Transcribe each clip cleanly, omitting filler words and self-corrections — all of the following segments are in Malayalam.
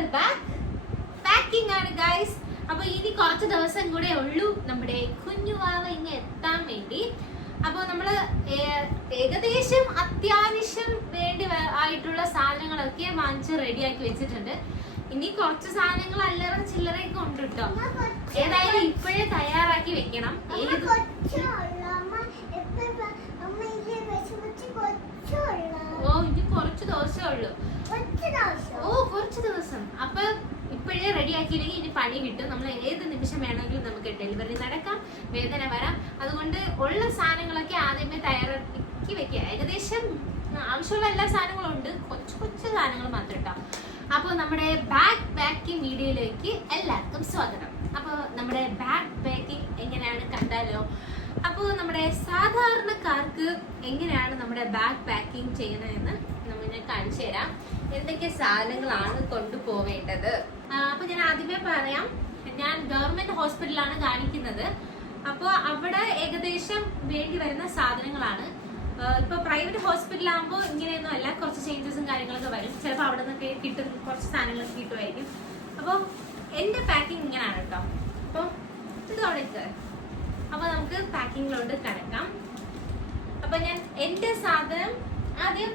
Well back. പാക്കിംഗ് ആണ് ഗൈസ്. അപ്പൊ ഇനി കുറച്ച് ദിവസം കൂടെ ഉള്ളൂ നമ്മുടെ കുഞ്ഞുവാവ ഇങ്ങ് എത്താൻ വേണ്ടി. അപ്പോൾ നമ്മള് ഏകദേശം അത്യാവശ്യം വേണ്ടി ആയിട്ടുള്ള സാധനങ്ങളൊക്കെ വാങ്ങിച്ച് റെഡിയാക്കി വെച്ചിട്ടുണ്ട്. ഇനി കുറച്ച് സാധനങ്ങൾ അല്ലറ ചില്ലറയൊക്കെ ഉണ്ട് കേട്ടോ. ഏതായാലും ഇപ്പോഴേ തയ്യാറാക്കി വെക്കണം. ഓ ഇനി കുറച്ച് ദിവസമേ ഉള്ളൂ. കുറച്ച് ദിവസം. അപ്പൊ ഇപ്പോഴേ റെഡിയാക്കിയില്ലെങ്കിൽ ഇനി പണി കിട്ടും. നമ്മൾ ഏത് നിമിഷം വേണമെങ്കിലും നമുക്ക് ഡെലിവറി നടക്കാം, വേദന വരാം. അതുകൊണ്ട് ഉള്ള സാധനങ്ങളൊക്കെ ആദ്യമേ തയ്യാറാക്കി വെക്കുക. ഏകദേശം ആവശ്യമുള്ള എല്ലാ സാധനങ്ങളും ഉണ്ട്, കൊച്ചു കൊച്ചു സാധനങ്ങൾ മാത്രം കേട്ടോ. അപ്പോൾ നമ്മുടെ ബാഗ് പാക്കിംഗ് വീഡിയോയിലേക്ക് എല്ലാവർക്കും സ്വാഗതം. അപ്പോൾ നമ്മുടെ ബാഗ് പാക്കിംഗ് എങ്ങനെയാണ് കണ്ടാലോ. അപ്പോൾ നമ്മുടെ സാധാരണക്കാർക്ക് എങ്ങനെയാണ് നമ്മുടെ ബാഗ് പാക്കിംഗ് ചെയ്യുന്നതെന്ന് ഞാൻ കാണിച്ചു തരാം. എന്തൊക്കെ സാധനങ്ങളാണ് കൊണ്ടുപോവേണ്ടത്. അപ്പൊ ഞാൻ ആദ്യമേ പറയാം, ഞാൻ ഗവൺമെന്റ് ഹോസ്പിറ്റലാണ് കാണിക്കുന്നത്. അപ്പോൾ അവിടെ ഏകദേശം വേണ്ടി വരുന്ന സാധനങ്ങളാണ്. ഇപ്പൊ പ്രൈവറ്റ് ഹോസ്പിറ്റൽ ആകുമ്പോൾ ഇങ്ങനെയൊന്നും അല്ല, കുറച്ച് ചേഞ്ചസും കാര്യങ്ങളൊക്കെ വരും. ചിലപ്പോൾ അവിടെ നിന്നൊക്കെ കിട്ടുന്ന കുറച്ച് സാധനങ്ങളൊക്കെ കിട്ടുമായിരിക്കും. അപ്പോൾ എന്റെ പാക്കിംഗ് ഇങ്ങനെയാണ് കേട്ടോ. അപ്പോൾ ഇത് അവിടെ ഇട്ട്. അപ്പൊ നമുക്ക് പാക്കിങ്ങിലോട്ട് കിടക്കാം. അപ്പൊ ഞാൻ എന്റെ സാധനം ആദ്യം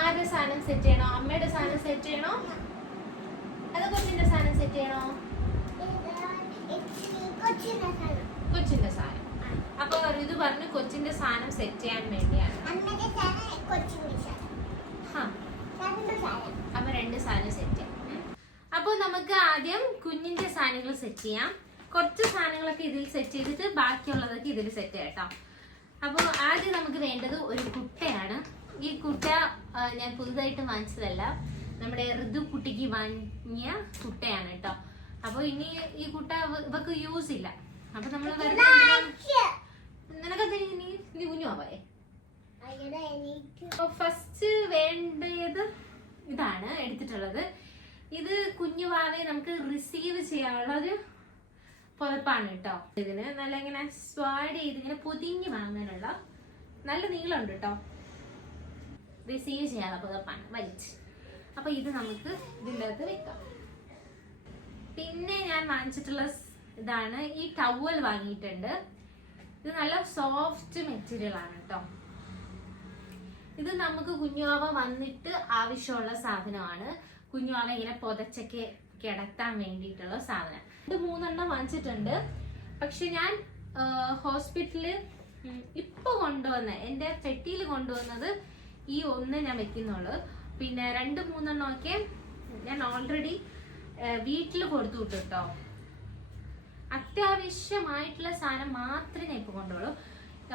ആരുടെ സാധനം സെറ്റ് ചെയ്യണോ, അമ്മയുടെ സാധനം സെറ്റ് ചെയ്യണോ, അത് കൊച്ചിന്റെ സാധനം സെറ്റ് ചെയ്യണോ? കൊച്ചിന്റെ സാധനം. അപ്പൊ ഇത് പറഞ്ഞു കൊച്ചിന്റെ സാധനം സെറ്റ് ചെയ്യാൻ വേണ്ടിയാണ്. അപ്പൊ രണ്ട് സാധനം സെറ്റ് ചെയ്യാം. അപ്പൊ നമുക്ക് ആദ്യം കുഞ്ഞിന്റെ സാധനങ്ങൾ സെറ്റ് ചെയ്യാം. കുറച്ച് സാധനങ്ങളൊക്കെ ഇതിൽ സെറ്റ് ചെയ്തിട്ട് ബാക്കിയുള്ളതൊക്കെ ഇതിൽ സെറ്റ് ചെയ്യാം കേട്ടോ. അപ്പോൾ ആദ്യം നമുക്ക് വേണ്ടത് ഒരു കുട്ടയാണ്. ഈ കുട്ട ഞാൻ പുതുതായിട്ട് വാങ്ങിച്ചതല്ല, നമ്മുടെ ഋതു കുട്ടിക്ക് വാങ്ങിയ കുട്ടയാണ് കേട്ടോ. അപ്പൊ ഇനി ഈ കുട്ട ഇവക്ക് യൂസ് ഇല്ല. അപ്പൊ നമ്മള് നിനക്ക് കുഞ്ഞുമാവേ. ഫസ്റ്റ് വേണ്ടത് ഇതാണ് എടുത്തിട്ടുള്ളത്. ഇത് കുഞ്ഞുവാവെ നമുക്ക് റിസീവ് ചെയ്യാനുള്ള ഒരു പുതപ്പാണ് കേട്ടോ. ഇതിന് നല്ല ഇങ്ങനെ സ്വാഡ് ചെയ്ത് ഇങ്ങനെ പൊതിഞ്ഞ് വാങ്ങാനുള്ള നല്ല നീളമുണ്ട് കേട്ടോ. റിസീവ് ചെയ്യാനുള്ള പുതപ്പാണ്, വലിച്ച്. അപ്പൊ ഇത് നമുക്ക് ഇതിൻ്റെ അകത്ത് വെക്കാം. പിന്നെ ഞാൻ വാങ്ങിച്ചിട്ടുള്ള ഇതാണ്, ഈ ടവൽ വാങ്ങിയിട്ടുണ്ട്. ഇത് നല്ല സോഫ്റ്റ് മെറ്റീരിയൽ ആണ് കേട്ടോ. ഇത് നമുക്ക് കുഞ്ഞുവാവ വന്നിട്ട് ആവശ്യമുള്ള സാധനമാണ്. കുഞ്ഞുവാവ ഇങ്ങനെ പുതച്ചൊക്കെ കിടത്താൻ വേണ്ടിയിട്ടുള്ള സാധനം. ഇത് 3 വാങ്ങിച്ചിട്ടുണ്ട്. പക്ഷെ ഞാൻ ഹോസ്പിറ്റലിൽ ഇപ്പൊ കൊണ്ടുവന്ന എന്റെ പെട്ടിയിൽ കൊണ്ടുവന്നത് ഈ ഒന്ന് ഞാൻ വെക്കുന്നുള്ളൂ. പിന്നെ 2-3 ഒക്കെ ഞാൻ ഓൾറെഡി വീട്ടിൽ കൊടുത്തു വിട്ടു കേട്ടോ. അത്യാവശ്യമായിട്ടുള്ള സാധനം മാത്രമേ ഞാൻ ഇപ്പൊ കൊണ്ടുള്ളൂ.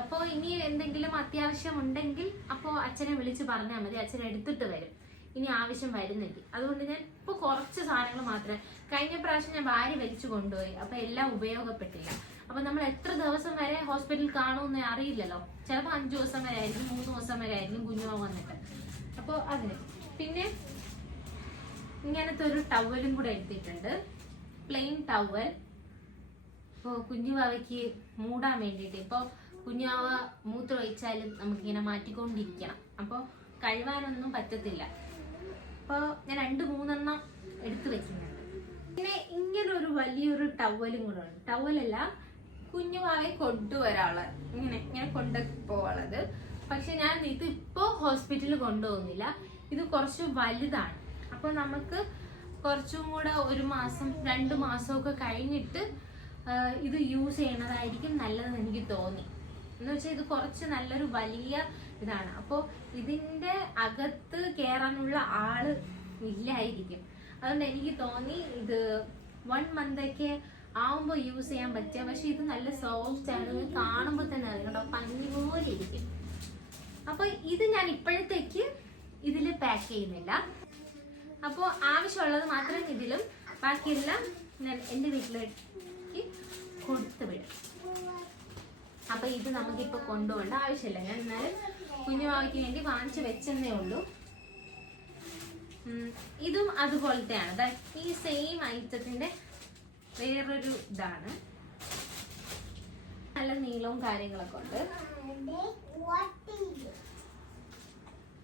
അപ്പോൾ ഇനി എന്തെങ്കിലും അത്യാവശ്യം ഉണ്ടെങ്കിൽ അപ്പോൾ അച്ഛനെ വിളിച്ച് പറഞ്ഞാൽ മതി, അച്ഛൻ എടുത്തിട്ട് വരും. ഇനി ആവശ്യം വരുന്നില്ല. അതുകൊണ്ട് ഞാൻ ഇപ്പൊ കുറച്ച് സാധനങ്ങൾ മാത്രമേ. കഴിഞ്ഞ പ്രാവശ്യം ഞാൻ വാരി വലിച്ചു കൊണ്ടുപോയി, അപ്പൊ എല്ലാം ഉപയോഗപ്പെട്ടില്ല. അപ്പൊ നമ്മൾ എത്ര ദിവസം വരെ ഹോസ്പിറ്റലിൽ കാണുമെന്ന് അറിയില്ലല്ലോ. ചിലപ്പോൾ 5 ദിവസം വരെ ആയിരിക്കും, 3 ദിവസം വരെ ആയിരിക്കും കുഞ്ഞുമാവ വന്നിട്ട്. അപ്പോൾ അതിന് പിന്നെ ഇങ്ങനത്തെ ഒരു ടവലും കൂടെ എടുത്തിട്ടുണ്ട്, പ്ലെയിൻ ടവൽ. ഇപ്പോൾ കുഞ്ഞുവാവയ്ക്ക് മൂടാൻ വേണ്ടിയിട്ട്. ഇപ്പോൾ കുഞ്ഞുവാവ മൂത്രം ഒഴിച്ചാലും നമുക്കിങ്ങനെ മാറ്റിക്കൊണ്ടിരിക്കണം. അപ്പോൾ കഴുകാനൊന്നും പറ്റത്തില്ല. അപ്പോൾ ഞാൻ 2-3 എടുത്തു വെക്കുന്നുണ്ട്. പിന്നെ ഇങ്ങനെ ഒരു വലിയൊരു ടവലും കൂടെ ഉണ്ട്. ടവലല്ല, കുഞ്ഞുവാവെ കൊണ്ടുവരാള്, ഇങ്ങനെ കൊണ്ടുപോവാളത്. പക്ഷെ ഞാൻ ഇത് ഇപ്പോൾ ഹോസ്പിറ്റലിൽ കൊണ്ടുപോകുന്നില്ല. ഇത് കുറച്ച് വലുതാണ്. അപ്പോൾ നമുക്ക് കുറച്ചും കൂടെ 1 മാസം 2 മാസമൊക്കെ കഴിഞ്ഞിട്ട് ഇത് യൂസ് ചെയ്യണതായിരിക്കും നല്ലതെന്ന് എനിക്ക് തോന്നി. എന്ന് വെച്ചാൽ ഇത് കുറച്ച് നല്ലൊരു വലിയ ഇതാണ്. അപ്പോൾ ഇതിൻ്റെ അകത്ത് കയറാനുള്ള ആള് ഇല്ലായിരിക്കും. അതുകൊണ്ട് എനിക്ക് തോന്നി ഇത് 1 മന്തൊക്കെ ആവുമ്പോൾ യൂസ് ചെയ്യാൻ പറ്റുക. പക്ഷെ ഇത് നല്ല സോഫ്റ്റ് ആണ്, കാണുമ്പോൾ തന്നെ അറിയണ്ടോ, പഞ്ഞി പോലെ ഇരിക്കും. അപ്പോൾ ഇത് ഞാൻ ഇപ്പോഴത്തേക്ക് ഇതിൽ പാക്ക് ചെയ്യുന്നില്ല. അപ്പോൾ ആവശ്യമുള്ളത് മാത്രം ഇതിലും, ബാക്കിയെല്ലാം ഞാൻ എൻ്റെ വീട്ടിലേക്ക് കൊടുത്തു വിടും. അപ്പൊ ഇത് നമുക്കിപ്പോ കൊണ്ടുപോകേണ്ട ആവശ്യമില്ല. ഞാൻ എന്നാലും കുഞ്ഞുമാവയ്ക്ക് വേണ്ടി വാങ്ങിച്ചു വെച്ചെന്നേ ഉള്ളൂ. ഇതും അതുപോലത്തെയാണ്. ഈ സെയിം ഐറ്റത്തിന്റെ വേറൊരു ഇതാണ്. നല്ല നീളവും കാര്യങ്ങളൊക്കെ ഉണ്ട്.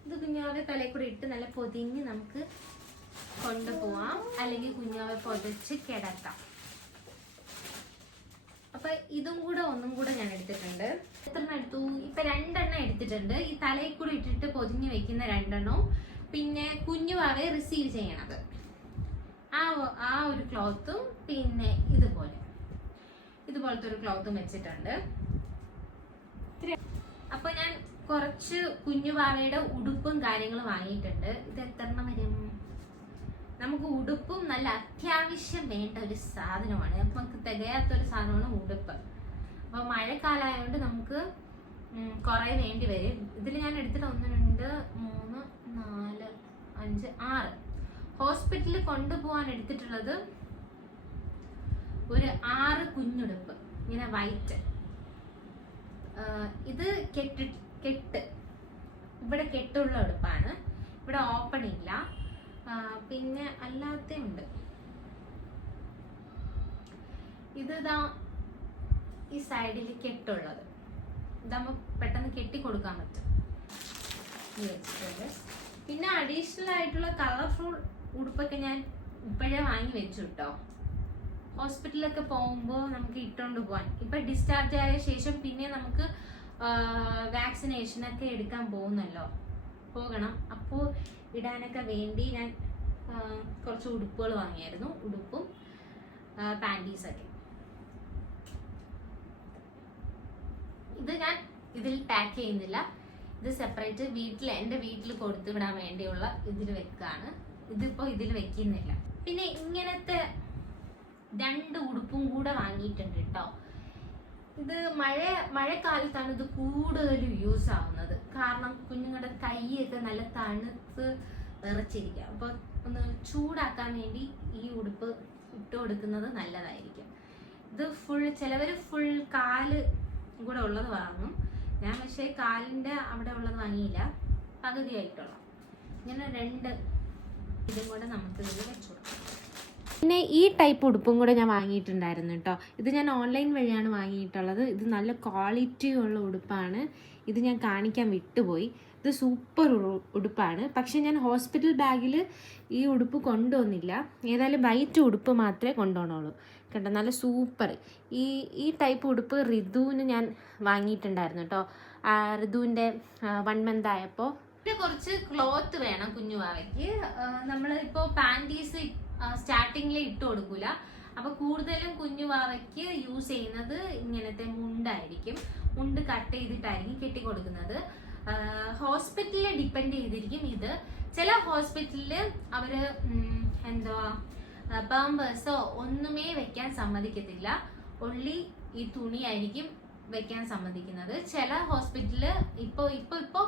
ഇത് കുഞ്ഞുമാവെ തലയിൽ കൂടെ ഇട്ട് നല്ല പൊതിഞ്ഞ് നമുക്ക് കൊണ്ടുപോവാം, അല്ലെങ്കിൽ കുഞ്ഞാവെ പൊതിച്ച് കിടത്താം. അപ്പൊ ഇതും കൂടെ ഒന്നും കൂടെ ഞാൻ എടുത്തിട്ടുണ്ട്. എത്രണ്ണം എടുത്തു? ഇപ്പൊ 2 എണ്ണം എടുത്തിട്ടുണ്ട്. ഈ തലയിൽ കൂടെ ഇട്ടിട്ട് പൊതിഞ്ഞ് വെക്കുന്ന 2 എണ്ണവും പിന്നെ കുഞ്ഞുവാവെ റിസീവ് ചെയ്യണത് ആ ഒരു ക്ലോത്തും പിന്നെ ഇതുപോലത്തെ ഒരു ക്ലോത്തും വെച്ചിട്ടുണ്ട്. അപ്പൊ ഞാൻ കുറച്ച് കുഞ്ഞുവാവയുടെ ഉടുപ്പും കാര്യങ്ങളും വാങ്ങിയിട്ടുണ്ട്. ഇത് എത്രണ്ണം വരും? നമുക്ക് ഉടുപ്പും നല്ല അത്യാവശ്യം വേണ്ട ഒരു സാധനമാണ്. നമുക്ക് തികയാത്തൊരു സാധനമാണ് ഉടുപ്പ്. അപ്പൊ മഴക്കാലമായതുകൊണ്ട് നമുക്ക് കുറെ വേണ്ടി വരും. ഇതിൽ ഞാൻ എടുത്തിട്ട് 1 2 3 4 5 6 ഹോസ്പിറ്റലിൽ കൊണ്ടുപോകാൻ എടുത്തിട്ടുള്ളത് ഒരു 6 കുഞ്ഞുടുപ്പ്, ഇങ്ങനെ വൈറ്റ്. ഇത് കെട്ട് ഇവിടെ കെട്ടുള്ള ഉടുപ്പാണ്. ഇവിടെ ഓപ്പൺ ഇല്ല. പിന്നെ അല്ലാത്ത ഉണ്ട്. ഇതാ ഈ സൈഡിൽ കെട്ടുള്ളത്. ഇതാകുമ്പോൾ പെട്ടെന്ന് കെട്ടി കൊടുക്കാൻ പറ്റും. പിന്നെ അഡീഷണൽ ആയിട്ടുള്ള കളർഫുൾ ഉടുപ്പൊക്കെ ഞാൻ ഇപ്പോഴേ വാങ്ങി വെച്ചു കേട്ടോ. ഹോസ്പിറ്റലിലൊക്കെ പോകുമ്പോൾ നമുക്ക് ഇട്ടുകൊണ്ട് പോകാൻ. ഇപ്പൊ ഡിസ്ചാർജ് ആയ ശേഷം പിന്നെ നമുക്ക് വാക്സിനേഷനൊക്കെ എടുക്കാൻ പോകണം. അപ്പോൾ ഇടാനൊക്കെ വേണ്ടി ഞാൻ കുറച്ച് ഉടുപ്പുകൾ വാങ്ങിയായിരുന്നു. ഉടുപ്പും പാൻറ്റീസൊക്കെ. ഇത് ഞാൻ ഇതിൽ പാക്ക് ചെയ്യുന്നില്ല. ഇത് സെപ്പറേറ്റ് എൻ്റെ വീട്ടിൽ കൊടുത്തു വിടാൻ വേണ്ടിയുള്ള ഇതിൽ വെക്കാണ്. ഇതിപ്പോ ഇതിൽ വെക്കുന്നില്ല. പിന്നെ ഇങ്ങനത്തെ 2 ഉടുപ്പും കൂടെ വാങ്ങിയിട്ടുണ്ട് കേട്ടോ. ഇത് മഴക്കാലത്താണ് ഇത് കൂടുതലും യൂസ് ആവുന്നത്. കാരണം കുഞ്ഞുങ്ങളുടെ കൈയൊക്കെ നല്ല തണുത്ത് വിറച്ചിരിക്കുക. അപ്പൊ ഒന്ന് ചൂടാക്കാൻ വേണ്ടി ഈ ഉടുപ്പ് ഇട്ട് കൊടുക്കുന്നത് നല്ലതായിരിക്കും. ഇത് ചിലവര് ഫുൾ കാല് കൂടെ ഉള്ളത് വാങ്ങും. ഞാൻ പക്ഷേ കാലിന്റെ അവിടെ ഉള്ളത് വാങ്ങിയില്ല, പകുതിയായിട്ടുള്ള. ഇങ്ങനെ 2 ഇതും കൂടെ നമുക്ക് ഇതിൽ വെച്ചു കൊടുക്കാം. പിന്നെ ഈ ടൈപ്പ് ഉടുപ്പും കൂടെ ഞാൻ വാങ്ങിയിട്ടുണ്ടായിരുന്നു കേട്ടോ. ഇത് ഞാൻ ഓൺലൈൻ വഴിയാണ് വാങ്ങിയിട്ടുള്ളത്. ഇത് നല്ല ക്വാളിറ്റി ഉള്ള ഉടുപ്പാണ്. ഇത് ഞാൻ കാണിക്കാൻ വിട്ടുപോയി. ഇത് സൂപ്പർ ഉടുപ്പാണ്. പക്ഷെ ഞാൻ ഹോസ്പിറ്റൽ ബാഗിൽ ഈ ഉടുപ്പ് കൊണ്ടുവന്നില്ല. ഏതായാലും വൈറ്റ് ഉടുപ്പ് മാത്രമേ കൊണ്ടുപോകണുള്ളൂ കേട്ടോ. നല്ല സൂപ്പർ. ഈ ടൈപ്പ് ഉടുപ്പ് ഋതുവിന് ഞാൻ വാങ്ങിയിട്ടുണ്ടായിരുന്നു കേട്ടോ. ഋതുവിൻ്റെ 1 month ആയപ്പോൾ. പിന്നെ കുറച്ച് ക്ലോത്ത് വേണം കുഞ്ഞുവാവയ്ക്ക്. നമ്മൾ ഇപ്പോൾ പാൻറ്റീസ് സ്റ്റാർട്ടിങ്ങിൽ ഇട്ട് കൊടുക്കൂല. അപ്പൊ കൂടുതലും കുഞ്ഞുവാവയ്ക്ക് യൂസ് ചെയ്യുന്നത് ഇങ്ങനത്തെ മുണ്ടായിരിക്കും. മുണ്ട് കട്ട് ചെയ്തിട്ടായിരിക്കും കെട്ടി കൊടുക്കുന്നത്. ഹോസ്പിറ്റലിൽ ഡിപ്പെൻഡ് ചെയ്തിരിക്കും ഇത്. ചില ഹോസ്പിറ്റലില് അവര് പാമ്പേഴ്സോ ഒന്നുമേ വെക്കാൻ സമ്മതിക്കത്തില്ല. ഒൺലി ഈ തുണിയായിരിക്കും വെക്കാൻ സമ്മതിക്കുന്നത്. ചില ഹോസ്പിറ്റലില് ഇപ്പൊ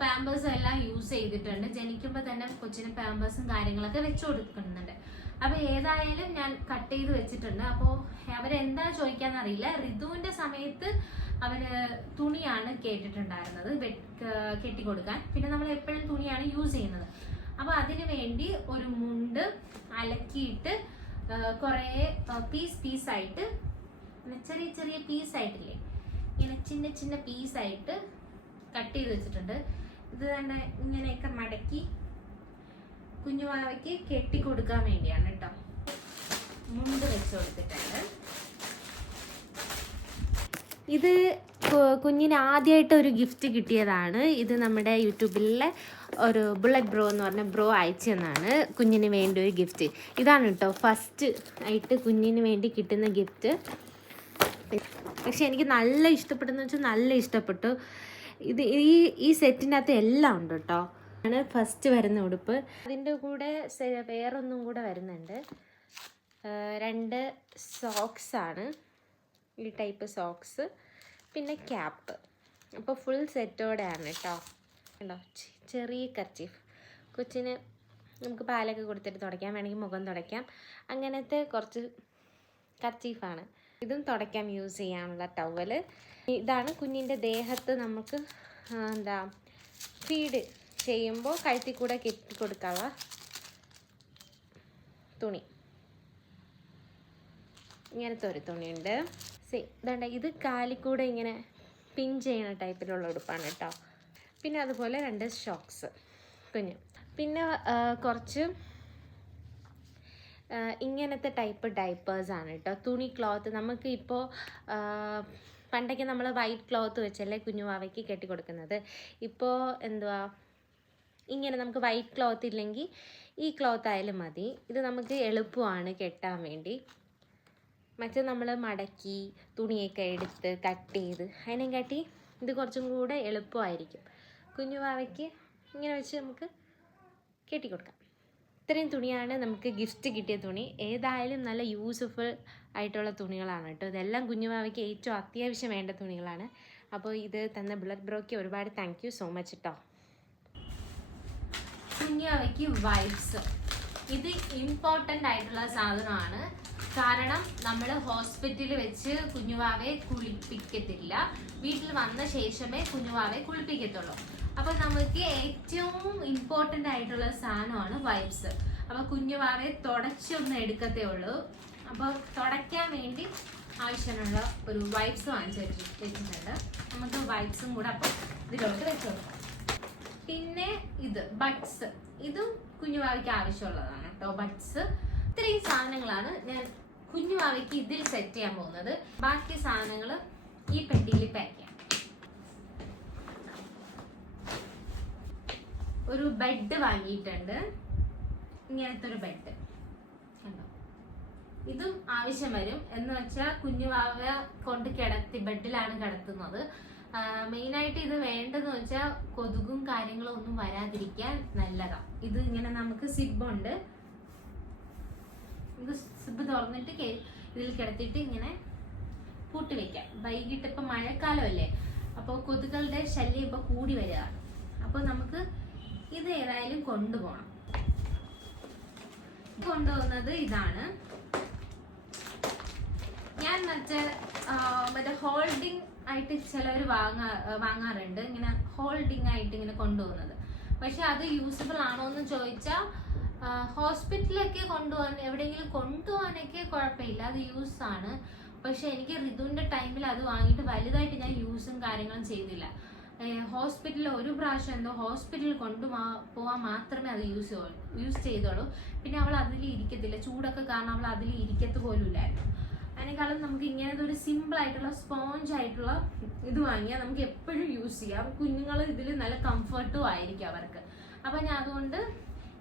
പാമ്പേഴ്സും എല്ലാം യൂസ് ചെയ്തിട്ടുണ്ട്. ജനിക്കുമ്പോൾ തന്നെ കൊച്ചിന് പാമ്പേഴ്സും കാര്യങ്ങളൊക്കെ വെച്ചു കൊടുക്കുന്നുണ്ട്. അപ്പൊ ഏതായാലും ഞാൻ കട്ട് ചെയ്ത് വെച്ചിട്ടുണ്ട്. അപ്പോൾ അവരെന്താ ചോദിക്കാന്നറിയില്ല. ഋതുവിന്റെ സമയത്ത് അവര് തുണിയാണ് കേട്ടിട്ടുണ്ടായിരുന്നത് കെട്ടിക്കൊടുക്കാൻ. പിന്നെ നമ്മൾ എപ്പോഴും തുണിയാണ് യൂസ് ചെയ്യുന്നത്. അപ്പൊ അതിനു വേണ്ടി ഒരു മുണ്ട് അലക്കിയിട്ട് കുറെ പീസായിട്ട്, ചെറിയ ചെറിയ പീസായിട്ടില്ലേ, ഇങ്ങനെ ചിന്ന ചിന്ന പീസായിട്ട് കട്ട് ചെയ്ത് വെച്ചിട്ടുണ്ട്. ഇത് തന്നെ ഇങ്ങനെയൊക്കെ മടക്കി കുഞ്ഞുവാവയ്ക്ക് കെട്ടിക്കൊടുക്കാൻ വേണ്ടിയാണ് കേട്ടോ. മുണ്ട് വെച്ച് കൊടുത്തിട്ടുണ്ട്. ഇത് കുഞ്ഞിന് ആദ്യമായിട്ട് ഒരു ഗിഫ്റ്റ് കിട്ടിയതാണ്. ഇത് നമ്മുടെ യൂട്യൂബിലെ ഒരു ബുള്ളറ്റ് ബ്രോ എന്ന് പറഞ്ഞ ബ്രോ അയച്ചു തന്നാണ് കുഞ്ഞിന് വേണ്ടി ഒരു ഗിഫ്റ്റ്. ഇതാണ് കേട്ടോ ഫസ്റ്റ് ആയിട്ട് കുഞ്ഞിന് വേണ്ടി കിട്ടുന്ന ഗിഫ്റ്റ്. പക്ഷെ എനിക്ക് നല്ല ഇഷ്ടപ്പെട്ടെന്ന് വെച്ചാൽ നല്ല ഇഷ്ടപ്പെട്ടു. ഇത് ഈ സെറ്റിൻ്റെ അകത്ത് എല്ലാം ഉണ്ട് കേട്ടോ. ആണ് ഫസ്റ്റ് വരുന്ന ഉടുപ്പ്. അതിൻ്റെ കൂടെ വേറൊന്നും കൂടെ വരുന്നുണ്ട്. 2 സോക്സാണ്, ഈ ടൈപ്പ് സോക്സ്, പിന്നെ ക്യാപ്പ്. അപ്പോൾ ഫുൾ സെറ്റോടെയാണ് കേട്ടോ. ഉണ്ടോ ചെറിയ കർച്ചീഫ്, കൊച്ചിന് നമുക്ക് പാലൊക്കെ കൊടുത്തിട്ട് തുടയ്ക്കാം, വേണമെങ്കിൽ മുഖം തുടയ്ക്കാം. അങ്ങനത്തെ കുറച്ച് കർച്ചീഫാണ്. ഇതും തുടയ്ക്കാം യൂസ് ചെയ്യാനുള്ള ടവല്. ഇതാണ് കുഞ്ഞിൻ്റെ ദേഹത്ത് നമുക്ക് ഫീഡ് ചെയ്യുമ്പോൾ കഴുത്തിൽ കൂടെ കെട്ടി കൊടുക്കാനുള്ള തുണി. ഇങ്ങനത്തെ ഒരു തുണിയുണ്ട്. ഇതാണ്ട, ഇത് കാലിക്കൂടെ ഇങ്ങനെ പിൻ ചെയ്യുന്ന ടൈപ്പിലുള്ള ഉടുപ്പാണ് കേട്ടോ. പിന്നെ അതുപോലെ 2 ഷോക്സ് കുഞ്ഞ്. പിന്നെ കുറച്ച് ഇങ്ങനത്തെ ടൈപ്പ് ഡൈപ്പേഴ്സാണ് കേട്ടോ. തുണി ക്ലോത്ത് നമുക്ക് ഇപ്പോൾ പണ്ടൊക്കെ നമ്മൾ വൈറ്റ് ക്ലോത്ത് വെച്ചല്ലേ കുഞ്ഞുവാവയ്ക്ക് കെട്ടിക്കൊടുക്കുന്നത്. ഇപ്പോൾ എന്തുവാ ഇങ്ങനെ നമുക്ക് വൈറ്റ് ക്ലോത്ത് ഇല്ലെങ്കിൽ ഈ ക്ലോത്ത് ആയാലും മതി. ഇത് നമുക്ക് എളുപ്പമാണ് കെട്ടാൻ വേണ്ടി. മറ്റേ നമ്മൾ മടക്കി തുണിയൊക്കെ എടുത്ത് കട്ട് ചെയ്ത് അതിനെക്കാട്ടി ഇത് കുറച്ചും കൂടെ എളുപ്പമായിരിക്കും. കുഞ്ഞുവാവയ്ക്ക് ഇങ്ങനെ വെച്ച് നമുക്ക് കെട്ടിക്കൊടുക്കാം. ഇത്രയും തുണിയാണ് നമുക്ക് ഗിഫ്റ്റ് കിട്ടിയ തുണി. ഏതായാലും നല്ല യൂസ്ഫുൾ ആയിട്ടുള്ള തുണികളാണ് കേട്ടോ. ഇതെല്ലാം കുഞ്ഞുവാവയ്ക്ക് ഏറ്റവും അത്യാവശ്യം വേണ്ട തുണികളാണ്. അപ്പോൾ ഇത് തന്ന ബുള്ളറ്റ് ബ്രോയ്ക്ക് ഒരുപാട് താങ്ക് യു സോ മച്ച് കേട്ടോ. കുഞ്ഞുവാവയ്ക്ക് വൈപ്സ്, ഇത് ഇമ്പോർട്ടൻ്റ് ആയിട്ടുള്ള സാധനമാണ്. കാരണം നമ്മൾ ഹോസ്പിറ്റലിൽ വെച്ച് കുഞ്ഞുവാവയെ കുളിപ്പിക്കത്തില്ല, വീട്ടിൽ വന്ന ശേഷമേ കുഞ്ഞുവാവയെ കുളിപ്പിക്കത്തുള്ളൂ. അപ്പോൾ നമുക്ക് ഏറ്റവും ഇമ്പോർട്ടൻ്റ് ആയിട്ടുള്ള സാധനമാണ് വൈപ്സ്. അപ്പോൾ കുഞ്ഞുവാവയെ തുടച്ചൊന്ന് എടുക്കത്തേ ഉള്ളൂ. അപ്പോൾ തുടയ്ക്കാൻ വേണ്ടി ആവശ്യമുള്ള ഒരു വൈപ്സ് വാങ്ങിച്ച് വെച്ചിട്ടുണ്ട്. നമുക്ക് വൈപ്സും കൂടെ അപ്പോൾ ഇതിലോട്ട് വെച്ച് കൊടുക്കാം. പിന്നെ ഇത് ബഡ്സ്, ഇതും കുഞ്ഞുവാവയ്ക്ക് ആവശ്യമുള്ളതാണ് കേട്ടോ. ബഡ്സ്, ഇത്രയും സാധനങ്ങളാണ് ഞാൻ കുഞ്ഞുവാവയ്ക്ക് ഇതിൽ സെറ്റ് ചെയ്യാൻ പോകുന്നത്. ബാക്കി സാധനങ്ങൾ ഈ പെട്ടിയിൽ പാക്ക് ചെയ്യാം. ഒരു ബെഡ് വാങ്ങിയിട്ടുണ്ട്, ഇങ്ങനത്തെ ഒരു ബെഡ് കണ്ടോ. ഇതും ആവശ്യം വരും. എന്ന് വെച്ചാൽ കുഞ്ഞുവാവ കൊണ്ട് ബെഡിലാണ് കിടത്തുന്നത്. മെയിനായിട്ട് ഇത് വേണ്ടതെന്ന് വെച്ചാൽ കൊതുകും കാര്യങ്ങളും ഒന്നും വരാതിരിക്കാൻ നല്ലതാണ്. ഇത് ഇങ്ങനെ നമുക്ക് സിബുണ്ട്, ഇത് സിബ് തുറന്നിട്ട് ഇതിൽ കിടത്തിയിട്ട് ഇങ്ങനെ പൂട്ടി വെക്കാം. വൈകിട്ട് ഇപ്പം മഴക്കാലമല്ലേ, അപ്പോൾ കൊതുകളുടെ ശല്യം ഇപ്പം കൂടി വരിക. അപ്പോൾ നമുക്ക് ഇത് ഏതായാലും കൊണ്ടുപോകണം. കൊണ്ടുപോകുന്നത് ഇതാണ്. ഞാൻ മറ്റേ ഹോൾഡിങ് ആയിട്ട് ചിലവർ വാങ്ങാറുണ്ട്, ഇങ്ങനെ ഹോൾഡിങ് ആയിട്ട് ഇങ്ങനെ കൊണ്ടുപോകുന്നത്. പക്ഷെ അത് യൂസ്ഫുൾ ആണോ എന്ന് ചോദിച്ചാൽ ഹോസ്പിറ്റലിലൊക്കെ കൊണ്ടുപോകാൻ, എവിടെയെങ്കിലും കൊണ്ടുപോകാനൊക്കെ കുഴപ്പമില്ല, അത് യൂസ് ആണ്. പക്ഷെ എനിക്ക് ഋതുവിൻ്റെ ടൈമിൽ അത് വാങ്ങിയിട്ട് വലുതായിട്ട് ഞാൻ യൂസും കാര്യങ്ങളും ചെയ്തില്ല. ഹോസ്പിറ്റലിൽ ഒരു പ്രാവശ്യം എന്തോ ഹോസ്പിറ്റലിൽ പോകാൻ മാത്രമേ അത് യൂസ് ചെയ്തോളൂ. പിന്നെ അവൾ അതിൽ ഇരിക്കത്തില്ല, ചൂടൊക്കെ കാരണം അവൾ അതിൽ ഇരിക്കത്ത് പോലും ഇല്ലായിരുന്നു. അതിനേക്കാളും നമുക്ക് ഇങ്ങനത്തെ ഒരു സിമ്പിൾ ആയിട്ടുള്ള സ്പോഞ്ച് ആയിട്ടുള്ള ഇത് വാങ്ങിയാൽ നമുക്ക് എപ്പോഴും യൂസ് ചെയ്യാം. കുഞ്ഞുങ്ങൾ ഇതിൽ നല്ല കംഫർട്ടും ആയിരിക്കും അവർക്ക്. അപ്പം ഞാൻ അതുകൊണ്ട്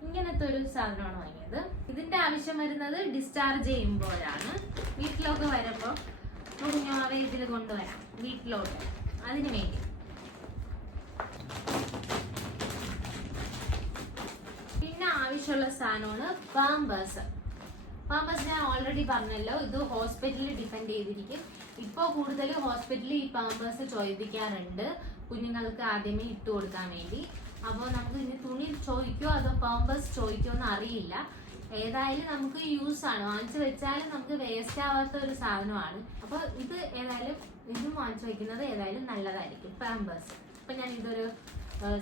ഇങ്ങനത്തെ ഒരു സാധനമാണ് വാങ്ങിയത്. ഇതിന്റെ ആവശ്യം വരുന്നത് ഡിസ്ചാർജ് ചെയ്യുമ്പോഴാണ്. വീട്ടിലൊക്കെ വരുമ്പോൾ കുഞ്ഞുമാവെ ഇതിൽ കൊണ്ടുവരാം വീട്ടിലോട്ട്, അതിന് വേണ്ടി. പിന്നെ ആവശ്യമുള്ള സാധനമാണ് പാമ്പേഴ്സ്. പാമ്പേഴ്സ് ഞാൻ ഓൾറെഡി പറഞ്ഞല്ലോ, ഇത് ഹോസ്പിറ്റലിൽ ഡിപ്പെൻഡ് ചെയ്തിരിക്കും. ഇപ്പോൾ കൂടുതൽ ഹോസ്പിറ്റലിൽ ഈ പാമ്പേഴ്സ് ചോദിക്കാറുണ്ട് കുഞ്ഞുങ്ങൾക്ക് ആദ്യമേ ഇട്ട് കൊടുക്കാൻ വേണ്ടി. അപ്പോൾ നമുക്ക് ഇനി തുണി ചോദിക്കോ അതോ പാമ്പേഴ്സ് ചോദിക്കോ എന്ന് അറിയില്ല. ഏതായാലും നമുക്ക് യൂസ് ആണ്, വാങ്ങിച്ചു വെച്ചാലും നമുക്ക് വേസ്റ്റ് ആവാത്ത ഒരു സാധനമാണ്. അപ്പോൾ ഇത് ഏതായാലും ഇതും വാങ്ങിച്ചു വെക്കുന്നത് ഏതായാലും നല്ലതായിരിക്കും, പാമ്പേഴ്സ്. അപ്പം ഞാൻ ഇതൊരു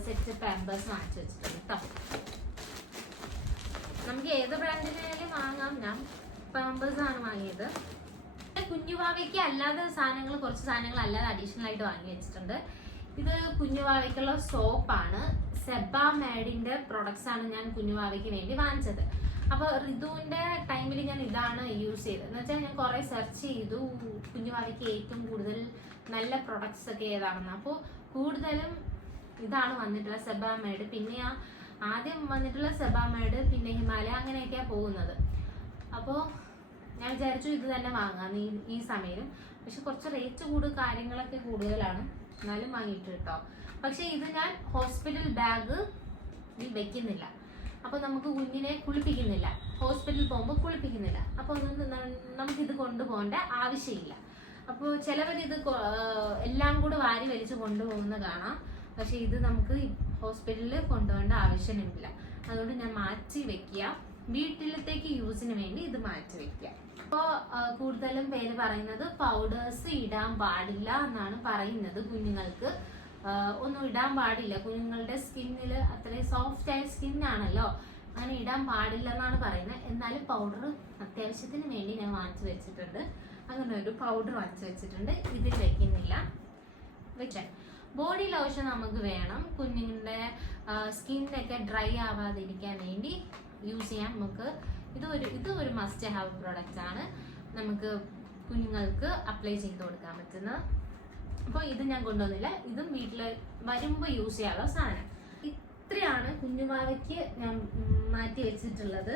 സെറ്റ് പാമ്പേഴ്സ് വാങ്ങിച്ചു വെച്ചിട്ടുണ്ട് കേട്ടോ. നമുക്ക് ഏത് ബ്രാൻഡിനായാലും വാങ്ങാം. ഞാൻ പാമ്പേഴ്സ് ആണ് വാങ്ങിയത്. കുഞ്ഞുവാവയ്ക്ക് അല്ലാതെ സാധനങ്ങൾ, കുറച്ച് സാധനങ്ങൾ അല്ലാതെ അഡീഷണൽ ആയിട്ട് വാങ്ങി വെച്ചിട്ടുണ്ട്. ഇത് കുഞ്ഞുവാവയ്ക്കുള്ള സോപ്പാണ്. സെബാമേഡിന്റെ പ്രൊഡക്ട്സ് ആണ് ഞാൻ കുഞ്ഞുവാവയ്ക്ക് വേണ്ടി വാങ്ങിച്ചത്. അപ്പോൾ ഋതുവിന്റെ ടൈമിൽ ഞാൻ ഇതാണ് യൂസ് ചെയ്തത്. എന്ന് വെച്ചാൽ ഞാൻ കുറെ സെർച്ച് ചെയ്തു കുഞ്ഞുവാവയ്ക്ക് ഏറ്റവും കൂടുതൽ നല്ല പ്രൊഡക്ട്സ് ഒക്കെ ഏതാണെന്ന്. അപ്പോൾ കൂടുതലും ഇതാണ് വന്നിട്ടുള്ള സെബാമേഡ്. പിന്നെ ആദ്യം വന്നിട്ടുള്ള സെബാമേഡ്, പിന്നെ ഹിമാലയ, അങ്ങനെയൊക്കെയാണ് പോകുന്നത്. അപ്പോൾ ഞാൻ വിചാരിച്ചു ഇത് തന്നെ വാങ്ങാം ഈ സമയം. പക്ഷെ കുറച്ച് റേറ്റ് കാര്യങ്ങളൊക്കെ കൂടുതലാണ്, എന്നാലും വാങ്ങിയിട്ട് കേട്ടോ. പക്ഷെ ഇത് ഞാൻ ഹോസ്പിറ്റൽ ബാഗ് വെക്കുന്നില്ല. അപ്പോൾ നമുക്ക് കുഞ്ഞിനെ കുളിപ്പിക്കുന്നില്ല, ഹോസ്പിറ്റലിൽ പോകുമ്പോൾ കുളിപ്പിക്കുന്നില്ല. അപ്പോൾ നമുക്കിത് കൊണ്ടുപോകേണ്ട ആവശ്യമില്ല. അപ്പോൾ ചിലവരിത് എല്ലാം കൂടെ വാരി വലിച്ച് കൊണ്ടുപോകുന്ന കാണാം. പക്ഷെ ഇത് നമുക്ക് ഹോസ്പിറ്റലിൽ കൊണ്ടുപോകേണ്ട ആവശ്യമില്ല. അതുകൊണ്ട് ഞാൻ മാറ്റി വെക്കുക, വീട്ടിലത്തേക്ക് യൂസിന് വേണ്ടി ഇത് മാറ്റി വെക്കുക. അപ്പോൾ കൂടുതലും പേര് പറയുന്നത് പൗഡേഴ്സ് ഇടാൻ പാടില്ല എന്നാണ് പറയുന്നത്. കുഞ്ഞുങ്ങൾക്ക് ഒന്നും ഇടാൻ പാടില്ല, കുഞ്ഞുങ്ങളുടെ സ്കിന്നിൽ അത്രയും സോഫ്റ്റ് ആയ സ്കിന്നാണല്ലോ, അങ്ങനെ ഇടാൻ പാടില്ല എന്നാണ് പറയുന്നത്. എന്നാലും പൗഡർ അത്യാവശ്യത്തിന് വേണ്ടി ഞാൻ വാങ്ങിച്ചു വെച്ചിട്ടുണ്ട്. അങ്ങനെ ഒരു പൗഡർ വാങ്ങിച്ചു വെച്ചിട്ടുണ്ട്, ഇതിൽ വെക്കുന്നില്ല. വെച്ചാൽ ബോഡി ലോഷൻ നമുക്ക് വേണം, കുഞ്ഞുങ്ങളുടെ സ്കിന്നൊക്കെ ഡ്രൈ ആവാതിരിക്കാൻ വേണ്ടി യൂസ് ചെയ്യാൻ നമുക്ക് ഇത് ഒരു മസ്റ്റ് ഹാവ് പ്രോഡക്റ്റ് ആണ്, നമുക്ക് കുഞ്ഞുങ്ങൾക്ക് അപ്ലൈ ചെയ്ത് കൊടുക്കാൻ പറ്റുന്ന. അപ്പോൾ ഇത് ഞാൻ കൊണ്ടുവന്നില്ല, ഇതും വീട്ടിൽ വരുമ്പോൾ യൂസ് ചെയ്യാനുള്ള സാധനം. ഇത്രയാണ് കുഞ്ഞുമാവയ്ക്ക് ഞാൻ മാറ്റി വെച്ചിട്ടുള്ളത്.